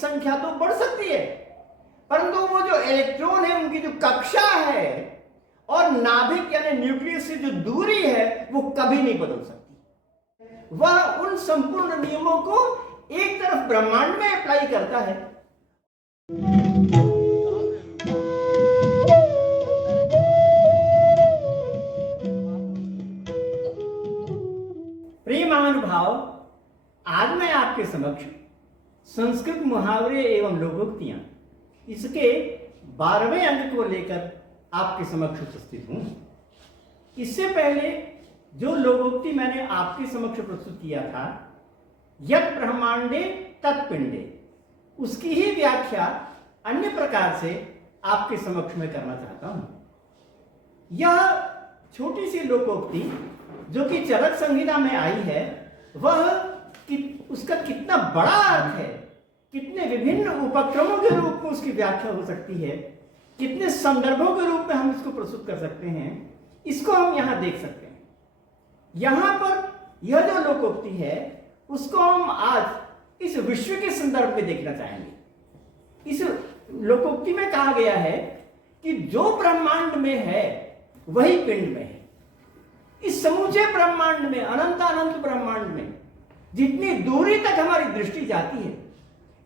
संख्या तो बढ़ सकती है, परंतु वो जो इलेक्ट्रॉन है उनकी जो कक्षा है और नाभिक यानी न्यूक्लियस से जो दूरी है वो कभी नहीं बदल सकती। वह उन संपूर्ण नियमों को एक तरफ ब्रह्मांड में अप्लाई करता है। प्रिय महानुभाव, आज मैं आपके समक्ष संस्कृत मुहावरे एवं लोकोक्तियां इसके 12वें अंक को लेकर आपके समक्ष उपस्थित हूं। इससे पहले जो लोकोक्ति मैंने आपके समक्ष प्रस्तुत किया था, यत् ब्रह्मांडे तत्पिंडे, उसकी ही व्याख्या अन्य प्रकार से आपके समक्ष में करना चाहता हूं। यह छोटी सी लोकोक्ति जो कि चरक संहिता में आई है, वह उसका कितना बड़ा अर्थ है, कितने विभिन्न उपक्रमों के रूप में उसकी व्याख्या हो सकती है, कितने संदर्भों के रूप में हम इसको प्रस्तुत कर सकते हैं, इसको हम यहां देख सकते हैं। यहां पर यह जो लोकोक्ति है उसको हम आज इस विश्व के संदर्भ में देखना चाहेंगे। इस लोकोक्ति में कहा गया है कि जो ब्रह्मांड में है वही पिंड में है। इस समूचे ब्रह्मांड में, अनंत अनंत ब्रह्मांड में जितनी दूरी तक हमारी दृष्टि जाती है,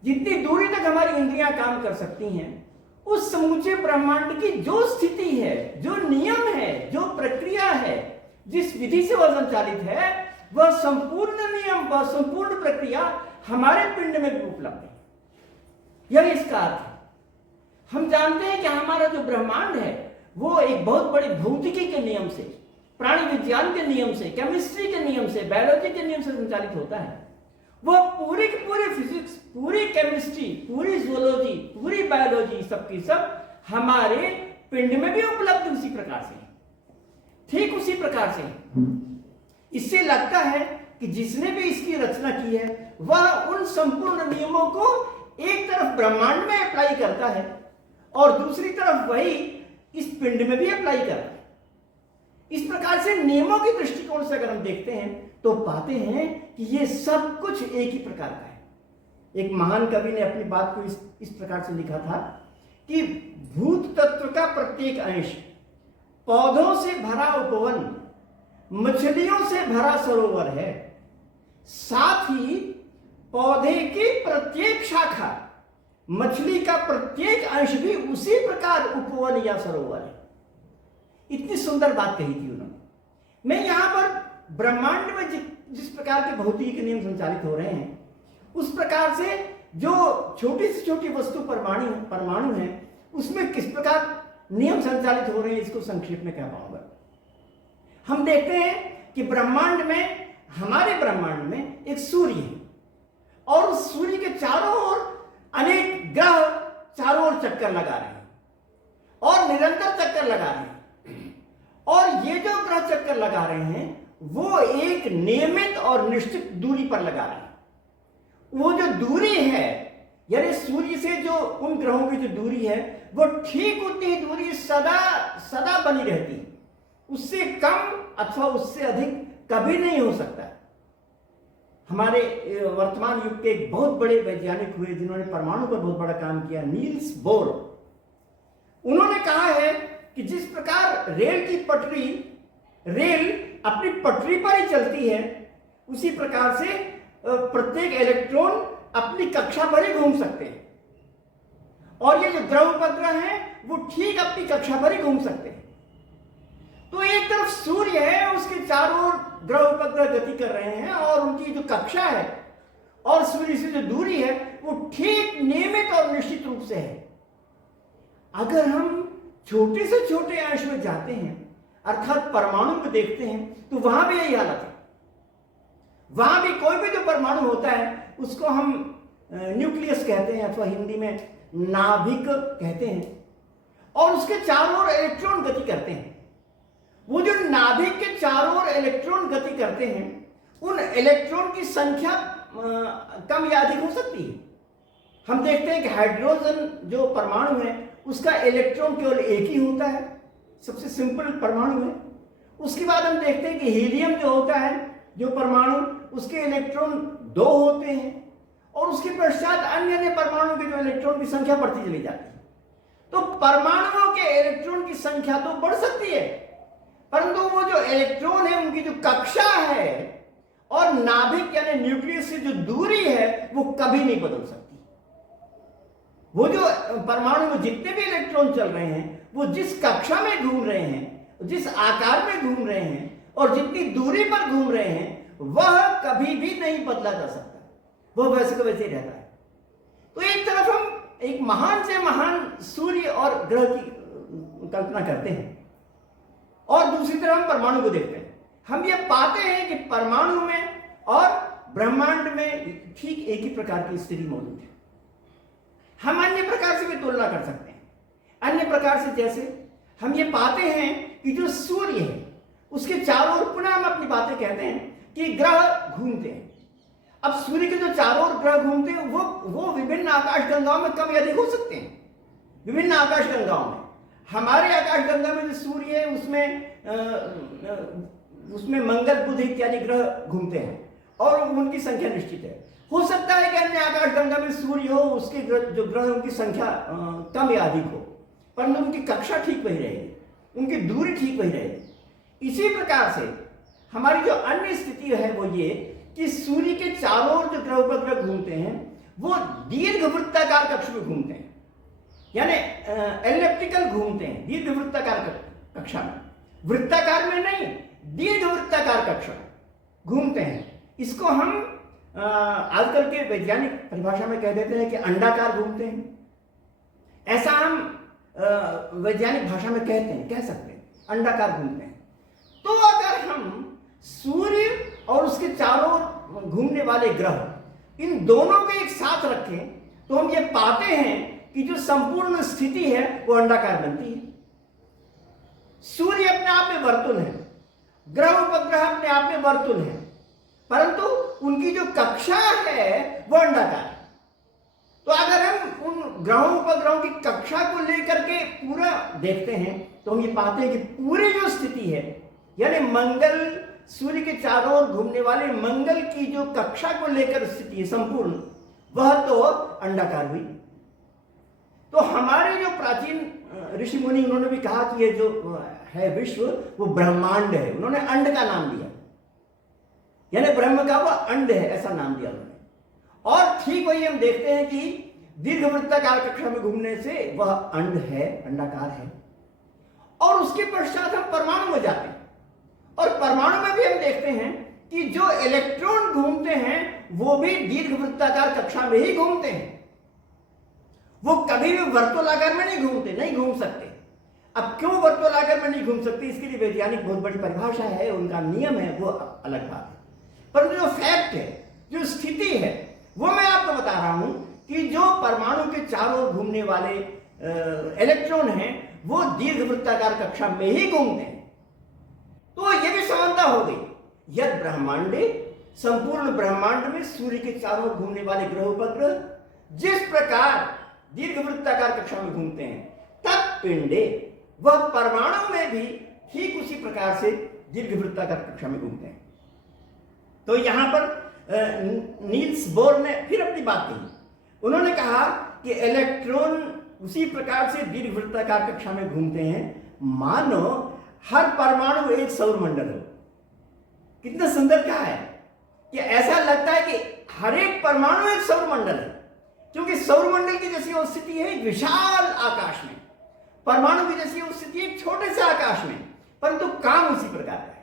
जितनी दूरी तक हमारी इंद्रियां काम कर सकती हैं, उस समूचे ब्रह्मांड की जो स्थिति है, जो नियम है, जो प्रक्रिया है, जिस विधि से वह संचालित है, वह संपूर्ण नियम, वह संपूर्ण प्रक्रिया हमारे पिंड में भी उपलब्ध है। यह इसका अर्थ है। हम जानते हैं कि हमारा जो ब्रह्मांड है वो एक बहुत बड़ी भौतिकी के नियम से, प्राणी विज्ञान के नियम से, केमिस्ट्री के नियम से, बायोलॉजी के नियम से संचालित होता है। वह पूरी की पूरी फिजिक्स, पूरी केमिस्ट्री, पूरी जूलॉजी, पूरी बायोलॉजी, सबकी सब हमारे पिंड में भी उपलब्ध उसी प्रकार से, ठीक उसी प्रकार से। इससे लगता है कि जिसने भी इसकी रचना की है वह उन संपूर्ण नियमों को एक तरफ ब्रह्मांड में अप्लाई करता है और दूसरी तरफ वही इस पिंड में भी अप्लाई करता है। इस प्रकार से नियमों की दृष्टिकोण से अगर हम देखते हैं तो पाते हैं कि ये सब कुछ एक ही प्रकार का है। एक महान कवि ने अपनी बात को इस प्रकार से लिखा था कि भूत तत्व का प्रत्येक अंश, पौधों से भरा उपवन, मछलियों से भरा सरोवर है, साथ ही पौधे की प्रत्येक शाखा, मछली का प्रत्येक अंश भी उसी प्रकार उपवन या सरोवर है। इतनी सुंदर बात कही थी उन्होंने। मैं यहां पर ब्रह्मांड में जिस प्रकार के भौतिकी के नियम संचालित हो रहे हैं, उस प्रकार से जो छोटी से छोटी वस्तु परमाणु है, उसमें किस प्रकार नियम संचालित हो रहे हैं, इसको संक्षेप में कह पाऊंगा। हम देखते हैं कि ब्रह्मांड में, हमारे ब्रह्मांड में एक सूर्य है और उस सूर्य के चारों ओर अनेक ग्रह चारों ओर चक्कर लगा रहे हैं और निरंतर चक्कर लगा रहे हैं। और ये जो ग्रह चक्कर लगा रहे हैं वो एक नियमित और निश्चित दूरी पर लगा रहे हैं। वो जो दूरी है, यानी सूर्य से जो उन ग्रहों की जो दूरी है, वो ठीक उतनी ही दूरी सदा सदा बनी रहती है। उससे कम अथवा उससे अधिक कभी नहीं हो सकता। हमारे वर्तमान युग के एक बहुत बड़े वैज्ञानिक हुए जिन्होंने परमाणु पर बहुत बड़ा काम किया, नील्स बोर। उन्होंने कहा है कि जिस प्रकार रेल की पटरी, रेल अपनी पटरी पर ही चलती है, उसी प्रकार से प्रत्येक इलेक्ट्रॉन अपनी कक्षा पर ही घूम सकते हैं और ये जो ग्रह उपग्रह हैं वो ठीक अपनी कक्षा पर ही घूम सकते हैं। तो एक तरफ सूर्य है, उसके चारों ओर ग्रह उपग्रह गति कर रहे हैं और उनकी जो कक्षा है और सूर्य से जो दूरी है वो ठीक नियमित और निश्चित रूप से है। अगर हम छोटे से छोटे अंश में जाते हैं, अर्थात परमाणु को देखते हैं, तो वहां भी यही हालत है। वहां भी कोई भी जो परमाणु होता है उसको हम न्यूक्लियस कहते हैं अथवा हिंदी में नाभिक कहते हैं, और उसके चारों ओर इलेक्ट्रॉन गति करते हैं। वो जो नाभिक के चारों ओर इलेक्ट्रॉन गति करते हैं, उन इलेक्ट्रॉन की संख्या कम या अधिक हो सकती है। हम देखते हैं कि हाइड्रोजन जो परमाणु है उसका इलेक्ट्रॉन केवल एक ही होता है, सबसे सिंपल परमाणु है। उसके बाद हम देखते हैं कि हीलियम जो होता है, जो परमाणु, उसके इलेक्ट्रॉन 2 होते हैं और उसके पश्चात अन्य अन्य परमाणु के जो इलेक्ट्रॉन की संख्या बढ़ती चली जाती है। तो परमाणुओं के इलेक्ट्रॉन की संख्या तो बढ़ सकती है, परंतु वो जो इलेक्ट्रॉन है उनकी जो कक्षा है और नाभिक यानी न्यूक्लियस से जो दूरी है वो कभी नहीं बदल सकती। वो जो परमाणु में जितने भी इलेक्ट्रॉन चल रहे हैं वो जिस कक्षा में घूम रहे हैं, जिस आकार में घूम रहे हैं और जितनी दूरी पर घूम रहे हैं वह कभी भी नहीं बदला जा सकता, वह वैसे का वैसे ही रहता है। तो एक तरफ हम एक महान से महान सूर्य और ग्रह की कल्पना करते हैं और दूसरी तरफ हम परमाणु को देखते हैं। हम ये पाते हैं कि परमाणु में और ब्रह्मांड में ठीक एक ही प्रकार की स्थिति मौजूद है। हम अन्य प्रकार से भी तुलना कर सकते हैं। अन्य प्रकार से जैसे हम ये पाते हैं कि जो सूर्य है उसके चारों ओर, पुनः हम अपनी बातें कहते हैं कि ग्रह घूमते हैं। अब सूर्य के जो चारों ओर ग्रह घूमते हैं वो विभिन्न आकाश गंगाओं में कम या अधिक हो सकते हैं। विभिन्न आकाश गंगाओं में, हमारे आकाश गंगा में जो सूर्य है उसमें मंगल, बुध इत्यादि ग्रह घूमते हैं और उनकी संख्या निश्चित है। हो सकता है कि अन्य आकाश गंगा में सूर्य हो, उसके जो ग्रह उनकी संख्या कम या अधिक हो, परंतु उनकी कक्षा ठीक वही रहेगी, उनकी दूरी ठीक वही रहेगी। इसी प्रकार से हमारी जो अन्य स्थिति है वो ये कि सूर्य के चारों ओर जो ग्रह उपग्रह घूमते हैं वो दीर्घ वृत्ताकार कक्ष में घूमते हैं, यानी एलिप्टिकल घूमते हैं, दीर्घ वृत्ताकार कक्षा में, वृत्ताकार में नहीं, दीर्घ वृत्ताकार कक्षा में घूमते हैं। इसको हम आजकल के वैज्ञानिक परिभाषा में कह देते हैं कि अंडाकार घूमते हैं। ऐसा हम वैज्ञानिक भाषा में कहते हैं, कह सकते हैं, अंडाकार घूमते हैं। तो अगर हम सूर्य और उसके चारों घूमने वाले ग्रह इन दोनों को एक साथ रखें तो हम ये पाते हैं कि जो संपूर्ण स्थिति है वो अंडाकार बनती है। सूर्य अपने आप में वर्तुल है, ग्रह उपग्रह अपने आप में वर्तुल है, परंतु उनकी जो कक्षा है वो अंडाकार है। तो अगर हम उन ग्रहों उपग्रहों की कक्षा को लेकर के पूरा देखते हैं तो हम ये पाते हैं कि पूरी जो स्थिति है, यानी मंगल, सूर्य के चारों ओर घूमने वाले मंगल की जो कक्षा को लेकर स्थिति है संपूर्ण, वह तो अंडाकार हुई। तो हमारे जो प्राचीन ऋषि मुनि, उन्होंने भी कहा कि ये जो है विश्व वो ब्रह्मांड है, उन्होंने अंड का नाम दिया, यानी ब्रह्म का वो अंड है, ऐसा नाम दिया उन्होंने। और ठीक वही हम देखते हैं कि दीर्घ वृत्ताकार कक्षा में घूमने से वह अंड है, अंडाकार है। और उसके पश्चात हम परमाणु में जाते हैं और परमाणु में भी हम देखते हैं कि जो इलेक्ट्रॉन घूमते हैं वो भी दीर्घ वृत्ताकार कक्षा में ही घूमते हैं, वो कभी भी वर्तुलाकार में नहीं घूमते, नहीं घूम सकते। अब क्यों वर्तुलाकार में नहीं घूम सकते, इसके लिए वैज्ञानिक बहुत बड़ी परिभाषा है, उनका नियम है, वो अलग बात है। परंतु जो फैक्ट है, जो स्थिति है, वो मैं आपको बता रहा हूं कि जो परमाणु के चारों ओर घूमने वाले इलेक्ट्रॉन हैं वो दीर्घ वृत्ताकार कक्षा में ही घूमते हैं। तो यह भी समानता हो गई। यदि ब्रह्मांडे, संपूर्ण ब्रह्मांड में सूर्य के चारों ओर घूमने वाले ग्रह उपग्रह जिस प्रकार दीर्घ वृत्ताकार कक्षा में घूमते हैं, तब पिंडे, वह परमाणु में भी ठीक उसी प्रकार से दीर्घ वृत्ताकार कक्षा में घूमते हैं। तो यहां पर नील्स बोर ने फिर अपनी बात कही। उन्होंने कहा कि इलेक्ट्रॉन उसी प्रकार से दीर्घ वृत्ताकार कक्षा में घूमते हैं मानो हर परमाणु एक सौर मंडल हो। कितना सुंदर कहा है कि ऐसा लगता है कि हर एक परमाणु एक सौर मंडल है, क्योंकि सौर मंडल की जैसी वो स्थिति है एक विशाल आकाश में, परमाणु की जैसी वो स्थिति एक छोटे से आकाश में, परंतु काम उसी प्रकार का है।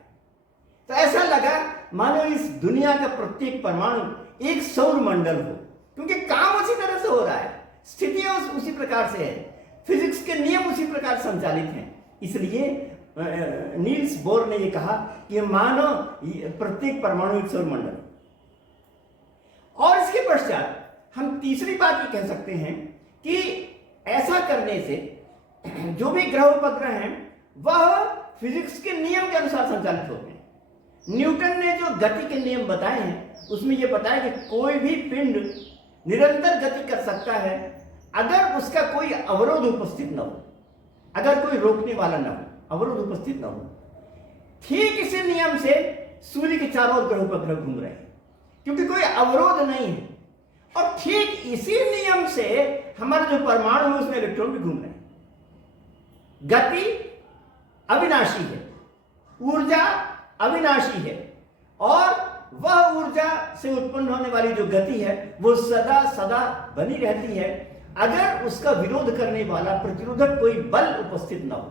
तो ऐसा लगा मानो इस दुनिया का प्रत्येक परमाणु एक सौर मंडल हो, क्योंकि काम उसी तरह से हो रहा है, स्थितियां उसी प्रकार से है, फिजिक्स के नियम उसी प्रकार संचालित हैं। इसलिए नील्स बोर ने यह कहा कि मानो प्रत्येक परमाणु एक सौर मंडल। और इसके पश्चात हम तीसरी बात ये कह सकते हैं कि ऐसा करने से जो भी ग्रह उपग्रह हैं वह फिजिक्स के नियम के अनुसार संचालित होते हैं। न्यूटन ने जो गति के नियम बताए हैं उसमें यह बताया कि कोई भी पिंड निरंतर गति कर सकता है अगर उसका कोई अवरोध उपस्थित न हो, अगर कोई रोकने वाला न हो, अवरोध उपस्थित न हो। ठीक इसी नियम से सूर्य के चारों ओर ग्रह उपग्रह घूम रहे हैं, क्योंकि कोई अवरोध नहीं है। और ठीक इसी नियम से हमारा जो परमाणु है उसमें इलेक्ट्रॉन भी घूम रहे हैं। गति अविनाशी है, ऊर्जा अविनाशी है, और वह ऊर्जा से उत्पन्न होने वाली जो गति है वो सदा सदा बनी रहती है अगर उसका विरोध करने वाला प्रतिरोधक कोई बल उपस्थित न हो।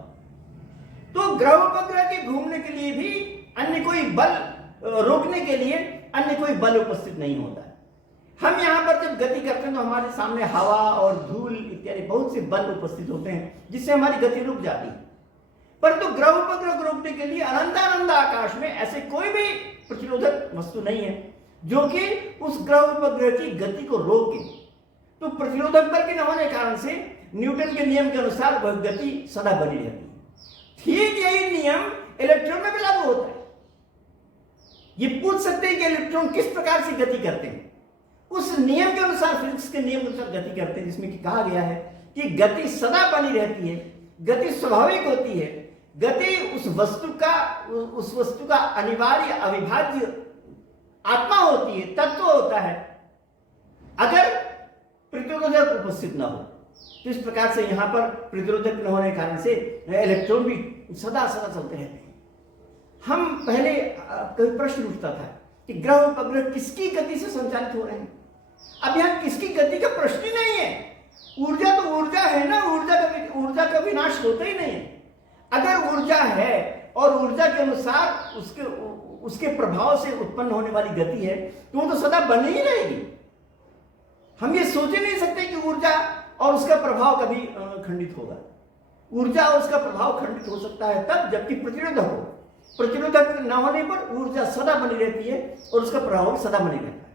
तो ग्रह उपग्रह के घूमने के लिए भी अन्य कोई बल, रोकने के लिए अन्य कोई बल उपस्थित नहीं होता है। हम यहां पर जब गति करते हैं तो हमारे सामने हवा और धूल इत्यादि बहुत से बल उपस्थित होते हैं जिससे हमारी गति रुक जाती है। परंतु ग्रह उपग्रह को रोकने के लिए अनंतानंद आकाश में ऐसे कोई भी प्रतिरोधक वस्तु नहीं है जो कि उस ग्रह उपग्रह की गति को रोके। तो प्रतिरोधक बल के न होने के कारण से न्यूटन के नियम के अनुसार वह गति सदा बनी रहती है। ठीक यही नियम इलेक्ट्रॉन में भी लागू होता है। ये पूछ सकते हैं कि इलेक्ट्रॉन किस प्रकार से गति करते हैं। उस नियम के अनुसार, फिजिक्स के नियम के अनुसार गति करते हैं, जिसमें कि कहा गया है कि गति सदा बनी रहती है, गति स्वाभाविक होती है, गति उस वस्तु का अनिवार्य अविभाज्य आत्मा होती है, तत्व होता है, अगर प्रतिरोधक उपस्थित न हो। तो इस प्रकार से यहां पर प्रतिरोधक न होने के कारण से इलेक्ट्रॉन भी सदा सदा चलते रहते हैं। हम पहले कभी प्रश्न उठता था कि ग्रह उपग्रह किसकी गति से संचालित हो रहे हैं। अब यहां किसकी गति का प्रश्न ही नहीं है। ऊर्जा तो ऊर्जा है ना, ऊर्जा का विनाश होता ही नहीं है। अगर ऊर्जा है और ऊर्जा के अनुसार उसके प्रभाव से उत्पन्न होने वाली गति है तो वो तो सदा बनी ही रहेगी। हम ये सोच ही नहीं सकते कि ऊर्जा और उसका प्रभाव कभी खंडित होगा। ऊर्जा और उसका प्रभाव खंडित हो सकता है तब जबकि प्रतिरोधक हो। प्रतिरोधक न होने पर ऊर्जा सदा बनी रहती है और उसका प्रभाव सदा बनी रहता है।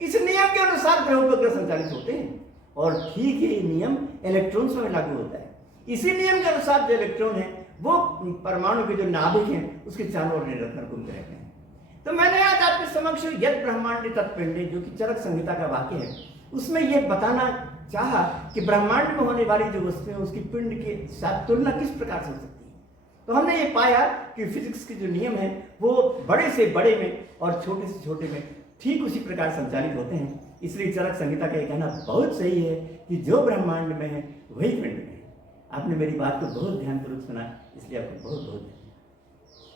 इस नियम के अनुसार ग्रह उपग्रह संचालित होते हैं और ठीक ये नियम इलेक्ट्रॉन्स में लागू होता है। इसी नियम के अनुसार जो इलेक्ट्रॉन है वो परमाणु के जो नाभिक हैं उसके चारों ओर निरंतर घूमते रहते हैं। तो मैंने आज आपके समक्ष यद ब्रह्मांड तत्पिंडे, जो कि चरक संहिता का वाक्य है, उसमें यह बताना चाहा कि ब्रह्मांड में होने वाली जो वस्तुएं उसकी पिंड के साथ तुलना किस प्रकार से हो सकती है। तो हमने ये पाया कि फिजिक्स के जो नियम है वो बड़े से बड़े में और छोटे से छोटे में ठीक उसी प्रकार संचालित होते हैं। इसलिए चरक संहिता का ये कहना बहुत सही है कि जो ब्रह्मांड में है वही पिंड में है। आपने मेरी बात को बहुत ध्यानपूर्वक सुना, इसलिए आपको बहुत बहुत